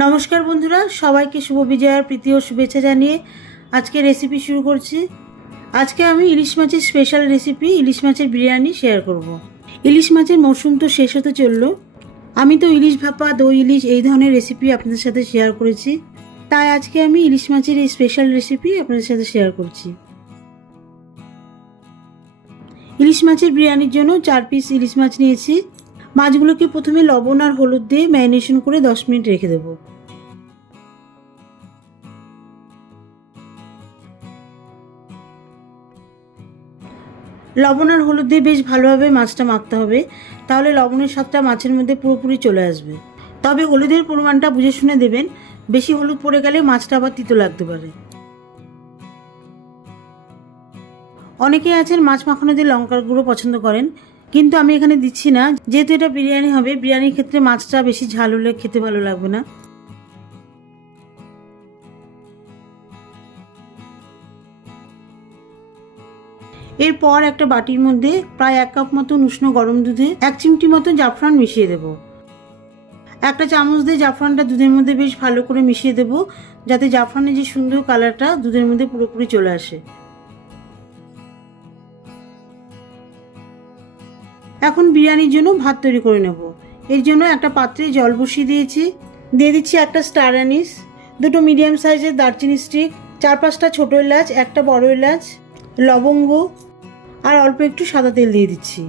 নমস্কার বন্ধুরা, সবাইকে শুভ বিজয়ার প্রীতি ও শুভেচ্ছা জানিয়ে আজকে রেসিপি শুরু করছি। আজকে আমি ইলিশ মাছের স্পেশাল রেসিপি ইলিশ মাছের বিরিয়ানি শেয়ার করব। ইলিশ মাছের মরশুম তো শেষ হতে চললো। আমি তো ইলিশ ভাপা, দই ইলিশ এই ধরনের রেসিপি আপনাদের সাথে শেয়ার করেছি, তাই আজকে আমি ইলিশ মাছের এই স্পেশাল রেসিপি আপনাদের সাথে শেয়ার করছি। ইলিশ মাছের বিরিয়ানির জন্য 4 পিস ইলিশ মাছ নিয়েছি। মাছগুলোকে প্রথমে লবণ আর হলুদ দিয়ে ম্যারিনেশন করে 10 মিনিট রেখে দেবো। লবণ আর হলুদ দিয়ে বেশ ভালোভাবে মাছটা মাখতে হবে, তাহলে লবণের স্বাদটা মাছের মধ্যে পুরোপুরি চলে আসবে। তবে হলুদের পরিমাণটা বুঝে শুনে দেবেন, বেশি হলুদ পড়ে গেলে মাছটা আবার তিতো লাগতে পারে। অনেকেই আছেন মাছ মাখানো দিয়ে লঙ্কার গুঁড়ো পছন্দ করেন, কিন্তু আমি এখানে দিচ্ছি না, যেহেতু এটা বিরিয়ানি হবে। বিরিয়ানির ক্ষেত্রে মাছটা বেশি ঝাল হলে খেতে ভালো লাগবে না। এরপর একটা বাটির মধ্যে প্রায় 1 কাপ মতো উষ্ণ গরম দুধে 1 চিমটি মতো জাফরান মিশিয়ে দেবো। একটা চামচ দিয়ে জাফরানটা দুধের মধ্যে বেশ ভালো করে মিশিয়ে দেবো, যাতে জাফরানের যে সুন্দর কালারটা দুধের মধ্যে পুরোপুরি চলে আসে। এখন বিরিয়ানির জন্য ভাত তৈরি করে নেব। এর জন্য একটা পাত্রে জল বসিয়ে দিয়েছি। দিয়ে দিচ্ছি একটা স্টার অ্যানিস, দুটো মিডিয়াম সাইজের দারচিনি স্টিক, 4-5টা ছোটো এলাচ, একটা বড় এলাচ, লবঙ্গ আর অল্প একটু সাদা তেল দিয়ে দিচ্ছি।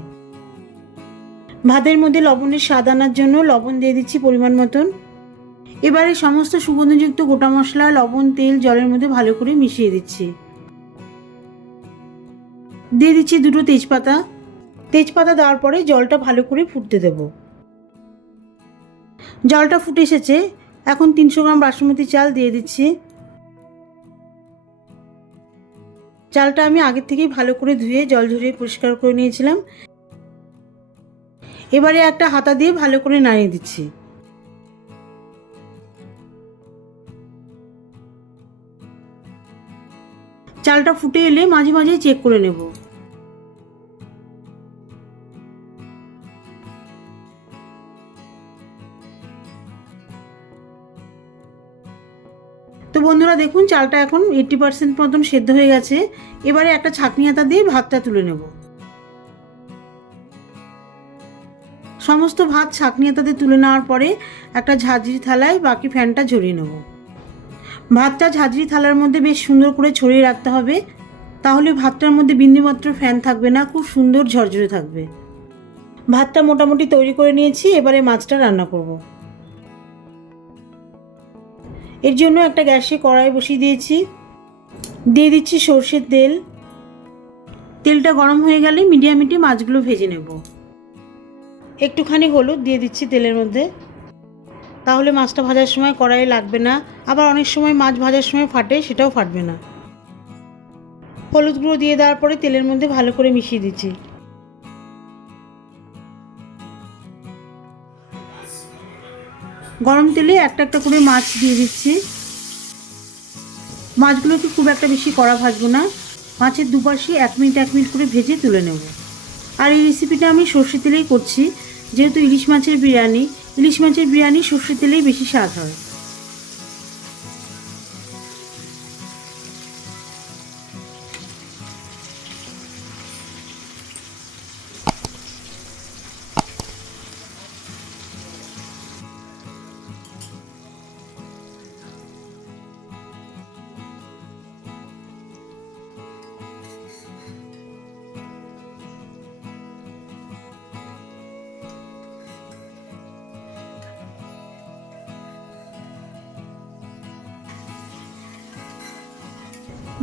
ভাতের মধ্যে লবণের স্বাদ আনার জন্য লবণ দিয়ে দিচ্ছি পরিমাণ মতন। এবারে সমস্ত সুগন্ধযুক্ত গোটা মশলা, লবণ, তেল জলের মধ্যে ভালো করে মিশিয়ে দিচ্ছি। দিয়ে দিচ্ছি দুটো তেজপাতা। তেজপাতা দেওয়ার পরে জলটা ভালো করে ফুটতে দেব। জলটা ফুটে এসেছে, এখন 300 গ্রাম বাসমতি চাল দিয়ে দিচ্ছি। চালটা আমি আগের থেকেই ভালো করে ধুয়ে জল ঝরিয়ে পরিষ্কার করে নিয়েছিলাম। এবারে একটা হাতা দিয়ে ভালো করে নাড়িয়ে দিচ্ছি। চালটা ফুটে এলে মাঝে মাঝে চেক করে নেব। তো বন্ধুরা দেখুন, চালটা এখন 80% মতন সেদ্ধ হয়ে গেছে। এবারে একটা ছাঁকনি হাতা দিয়ে ভাতটা তুলে নেব। সমস্ত ভাত ছাঁকনি হাতাতে তুলে নেওয়ার পরে একটা ঝাঁঝরি থালায় বাকি ফ্যানটা ঝরিয়ে নেব। ভাতটা ঝাঁঝরি থালার মধ্যে বেশ সুন্দর করে ছড়িয়ে রাখতে হবে, তাহলে ভাতটার মধ্যে বিন্দুমাত্র ফ্যান থাকবে না, খুব সুন্দর ঝরঝরে থাকবে। ভাতটা মোটামুটি তৈরি করে নিয়েছি, এবারে মাছটা রান্না করব। এর জন্য একটা গ্যাসে কড়াই বসিয়ে দিয়েছি। দিয়ে দিচ্ছি সর্ষের তেল। তেলটা গরম হয়ে গেলে মিডিয়াম হিটে মাছগুলো ভেজে নেব। একটুখানি হলুদ দিয়ে দিচ্ছি তেলের মধ্যে, তাহলে মাছটা ভাজার সময় কড়াইয়ে লাগবে না। আবার অনেক সময় মাছ ভাজার সময় ফাটে, সেটাও ফাটবে না। হলুদ গুঁড়ো দিয়ে দেওয়ার পরে তেলের মধ্যে ভালো করে মিশিয়ে দিচ্ছি। গরম তেলে একটা একটা করে মাছ দিয়ে দিচ্ছি। মাছগুলোকে খুব একটা বেশি কড়া ভাজবো না, মাছের দুপাশে 1 মিনিট 1 মিনিট করে ভেজে তুলে নেব। আর এই রেসিপিটা আমি সর্ষে তেলেই করছি, যেহেতু ইলিশ মাছের বিরিয়ানি সর্ষে তেলেই বেশি স্বাদ হয়।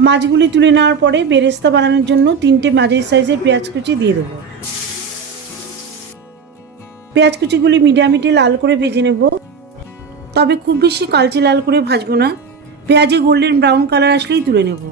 মাছগুলি তুলে নেওয়ার পরে বেরেস্তা বানানোর জন্য 3টে মাঝারি সাইজের পেঁয়াজ কুচি দিয়ে দেবো। পেঁয়াজ কুচিগুলি মিডিয়াম হিটে লাল করে ভেজে নেব, তবে খুব বেশি কালচে লাল করে ভাজবো না। পেঁয়াজে গোল্ডেন ব্রাউন কালার আসলেই তুলে নেব।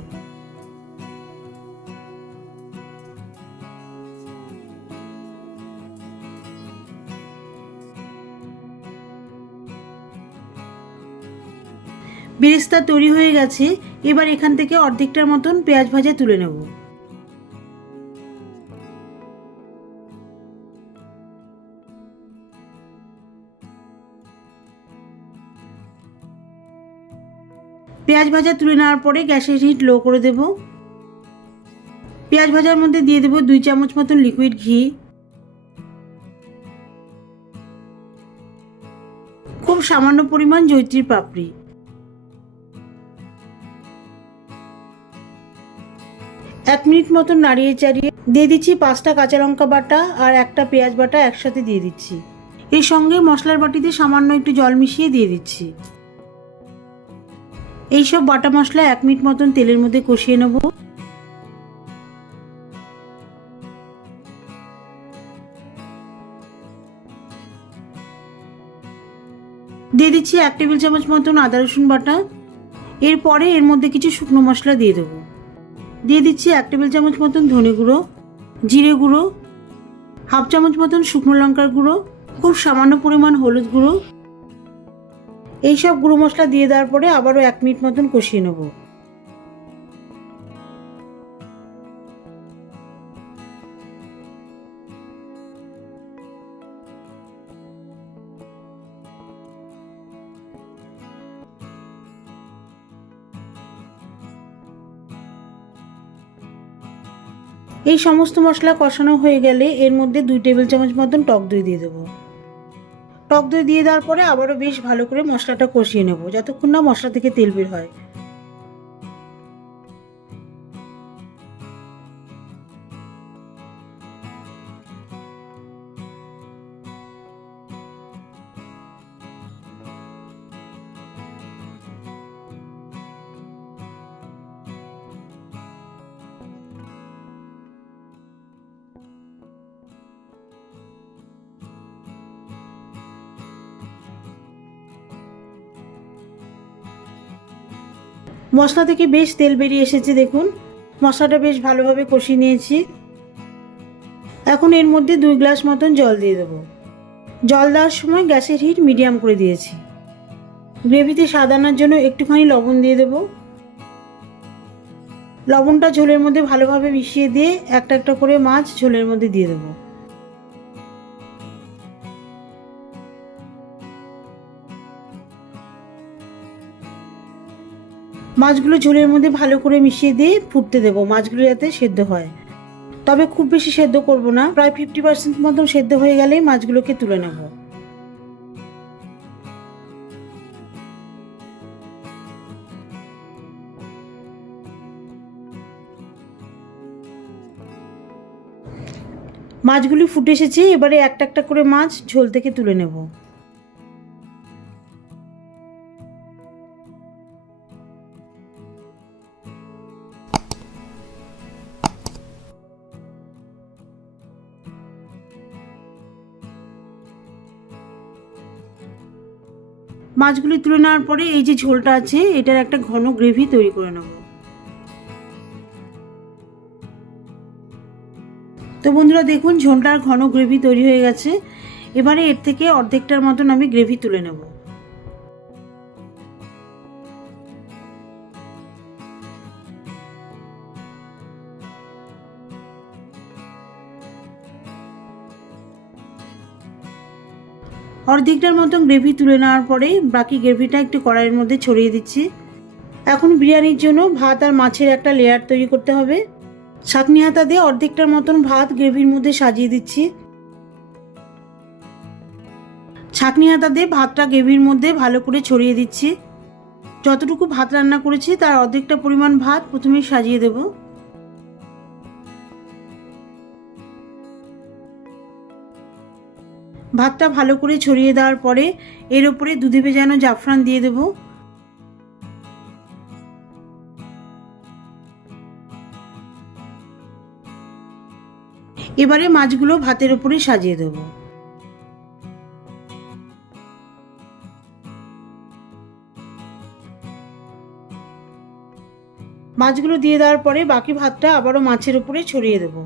বেরেস্তা তৈরি হয়ে গেছে, এবার এখান থেকে অর্ধেকটার মতন পেঁয়াজ ভাজা তুলে নেব। পেঁয়াজ ভাজা তুলে নেওয়ার পরে গ্যাসের হিট লো করে দেব। পেঁয়াজ ভাজার মধ্যে দিয়ে দেব 2 চামচ মতন লিকুইড ঘি। খুব সামান্য পরিমাণ জয়িত্রী পাপড়ি। এক মিনিট মতন নাড়িয়ে চাড়িয়ে দিয়ে দিচ্ছি 5টা কাঁচা লঙ্কা বাটা আর একটা পেঁয়াজ বাটা একসাথে দিয়ে দিচ্ছি। এর সঙ্গে মশলার বাটিতে সামান্য একটু জল মিশিয়ে দিয়ে দিচ্ছি। এইসব বাটা মশলা 1 মিনিট মতন তেলের মধ্যে কষিয়ে নেব। দিয়ে দিচ্ছি 1 টেবিল চামচ মতন আদা রসুন বাটা। এরপরে এর মধ্যে কিছু শুকনো মশলা দিয়ে দেবো। দিয়ে দিচ্ছি 1 টেবিল চামচ মতন ধনে গুঁড়ো, জিরে গুঁড়ো, হাফ চামচ মতন শুকনো লঙ্কার গুঁড়ো, খুব সামান্য পরিমাণ হলুদ গুঁড়ো। এইসব গুঁড়ো মশলা দিয়ে দেওয়ার পরে আবারও 1 মিনিট মতন কষিয়ে নেব। এই সমস্ত মশলা কষানো হয়ে গেলে এর মধ্যে 2 টেবিল চামচ মতন টক দই দিয়ে দেবো। টক দই দিয়ে দেওয়ার পরে আবারও বেশ ভালো করে মশলাটা কষিয়ে নেব যতক্ষণ না মশলা থেকে তেল বের হয়। মশলা থেকে বেশ তেল বেরিয়ে এসেছে, দেখুন মশলাটা বেশ ভালোভাবে কষিয়ে নিয়েছি। এখন এর মধ্যে 2 গ্লাস মতন জল দিয়ে দেবো। জল দেওয়ার সময় গ্যাসের হিট মিডিয়াম করে দিয়েছি। গ্রেভিতে স্বাদ আনার জন্য একটুখানি লবণ দিয়ে দেবো। লবণটা ঝোলের মধ্যে ভালোভাবে মিশিয়ে দিয়ে একটা একটা করে মাছ ঝোলের মধ্যে দিয়ে দেবো। মাছগুলো ঝোলের মধ্যে ভালো করে মিশিয়ে দিয়ে ফুটতে দেবো, মাছগুলো যাতে সেদ্ধ হয়। তবে খুব বেশি সেদ্ধ করব না, প্রায় 50% মতন সেদ্ধ হয়ে গেলেই মাছগুলোকে তুলে নেব। মাছগুলি ফুটে এসেছে, এবারে একটা একটা করে মাছ ঝোল থেকে তুলে নেব। মাছগুলি তুলে নেওয়ার পরে এই যে ঝোলটা আছে এটার একটা ঘন গ্রেভি তৈরি করে নেব। তো বন্ধুরা দেখুন ঝোলটার ঘন গ্রেভি তৈরি হয়ে গেছে। এবারে এর থেকে অর্ধেকটার মতন আমি গ্রেভি তুলে নেব। অর্ধেকটার মতন গ্রেভি তুলে নেওয়ার পরে বাকি গ্রেভিটা একটু কড়াইয়ের মধ্যে ছড়িয়ে দিচ্ছি। এখন বিরিয়ানির জন্য ভাত আর মাছের একটা লেয়ার তৈরি করতে হবে। ছাঁকনি হাতা দিয়ে অর্ধেকটার মতন ভাত গ্রেভির মধ্যে সাজিয়ে দিচ্ছি। ছাঁকনি হাতা দিয়ে ভাতটা গ্রেভির মধ্যে ভালো করে ছড়িয়ে দিচ্ছি। যতটুকু ভাত রান্না করেছি তার অর্ধেকটা পরিমাণ ভাত প্রথমে সাজিয়ে দেব। ভাতটা ভালো করে ছড়িয়ে দেওয়ার পরে এর উপরে দুধে ভেজানো জাফরান দিয়ে দেব। এবারে মাছগুলো ভাতের উপরে সাজিয়ে দেব। মাছগুলো দিয়ে দেওয়ার পরে বাকি ভাতটা আবারও মাছের উপরে ছড়িয়ে দেব।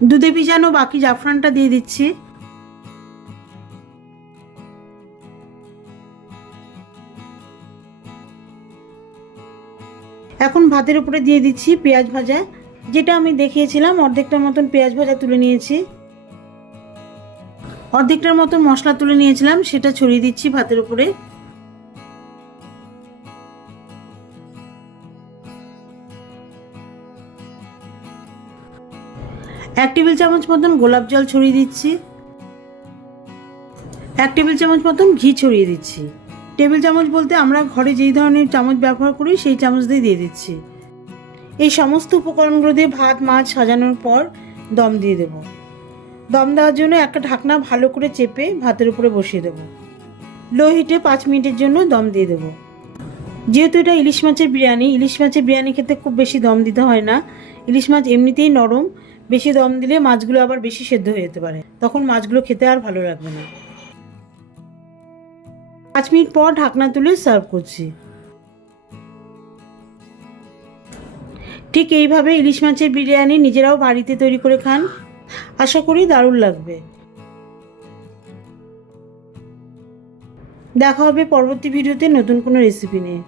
দুধে ভিজানো বাকি জাফরানটা দিয়ে দিচ্ছি। এখন ভাতের উপরে দিয়ে দিচ্ছি পেঁয়াজ ভাজা, যেটা আমি দেখিয়েছিলাম অর্ধেকটার মতন পেঁয়াজ ভাজা তুলে নিয়েছি। অর্ধেকটার মতন মশলা তুলে নিয়েছিলাম, সেটা ছড়িয়ে দিচ্ছি ভাতের উপরে। এক টেবিল চামচ মতন গোলাপ জল ছড়িয়ে দিচ্ছি। এক টেবিল চামচ মতন ঘি ছড়িয়ে দিচ্ছি। টেবিল চামচ বলতে আমরা ঘরে যেই ধরনের চামচ ব্যবহার করি সেই চামচ দিয়ে দিচ্ছি। এই সমস্ত উপকরণগুলো দিয়ে ভাত মাছ সাজানোর পর দম দিয়ে দেব। দম দেওয়ার জন্য একটা ঢাকনা ভালো করে চেপে ভাতের উপরে বসিয়ে দেব। লো হিটে 5 মিনিটের জন্য দম দিয়ে দেব। যেহেতু এটা ইলিশ মাছের বিরিয়ানি, ইলিশ মাছের বিরিয়ানি খেতে খুব বেশি দম দিতে হয় না। ইলিশ মাছ এমনিতেই নরম, বেশি দম দিলে মাছগুলো আবার বেশি সেদ্ধ হয়ে যেতে পারে, তখন মাছগুলো খেতে আর ভালো লাগবে না। 5 মিনিট পর ঢাকনা তুলে সার্ভ করছি। ঠিক এইভাবে ইলিশ মাছের বিরিয়ানি নিজেরাও বাড়িতে তৈরি করে খান, আশা করি দারুণ লাগবে। দেখা হবে পরবর্তী ভিডিওতে নতুন কোনো রেসিপি নিয়ে।